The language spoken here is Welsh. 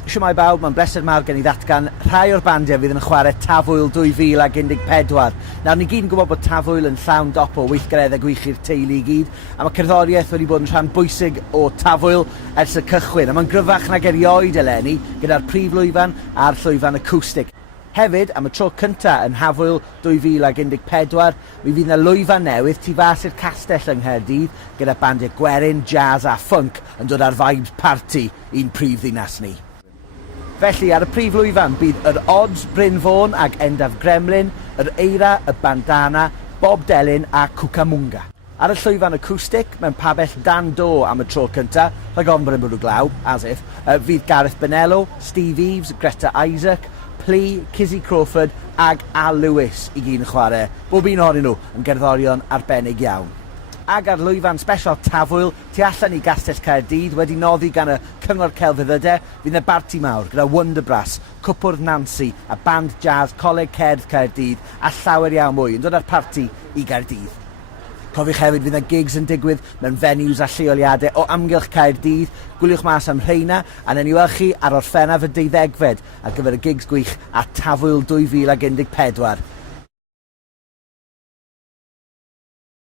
Reit, siwmai bawb, mae'n bleser mawr gen I ddatgan rhai o'r bandiau fydd yn chwarae Tafwyl 2014. Nawr, ni gyd yn gwybod bod Tafwyl yn llawn dop o weithgareddau gwych i'r teulu I gyd, a mae cerddoriaeth wedi bod yn rhan bwysig o Tafwyl ers y cychwyn, a mae'n gryfach nag erioed eleni gyda'r prif lwyfan a'r llwyfan acwstig. Hefyd, am y tro cyntaf yn Hafwyl 2014, mi fydd yna lwyfan newydd tu fas i'r castell yng Nghaerdydd gyda bandiau gwerin, jazz a funk yn dod ar vibes party un prif ddinas ni. Felly, ar y prif lwyfan bydd yr Odds, Bryn Fawn ag Endaf Gremlin, yr Eira, y Bandana, Bob Delyn a Cucamunga. Ar y llwyfan acwstic, mewn pabell Dan Do am y tro cyntaf, rhag ofn bod yn bwrw glaw, as if, fydd Gareth Bonello, Steve Eves, Greta Isaac, Pli, Cizzy Crawford ag Al Lewis I gyd yn chwarae, bob un ohonyn nhw yn gerddorion arbennig iawn. Ag ar lwyfan special Tafwyl, tu allan I Gastell Caerdydd wedi noddi gan y Cyngor Celfyddydau, fydd yna barti mawr gyda Wonderbrass, Cwpwrdd Nancy, a band jazz Coleg Cerdd Caerdydd a llawer iawn mwy yn dod â'r parti I Gaerdydd. Cofiwch hefyd fydd yna gigs yn digwydd mewn venues a lleoliadau o amgylch Caerdydd. Gwyliwch mas am rheina a newn ni weld chi ar orffennaf y 12fed ar gyfer y gigs gwych a Tafwyl 2014.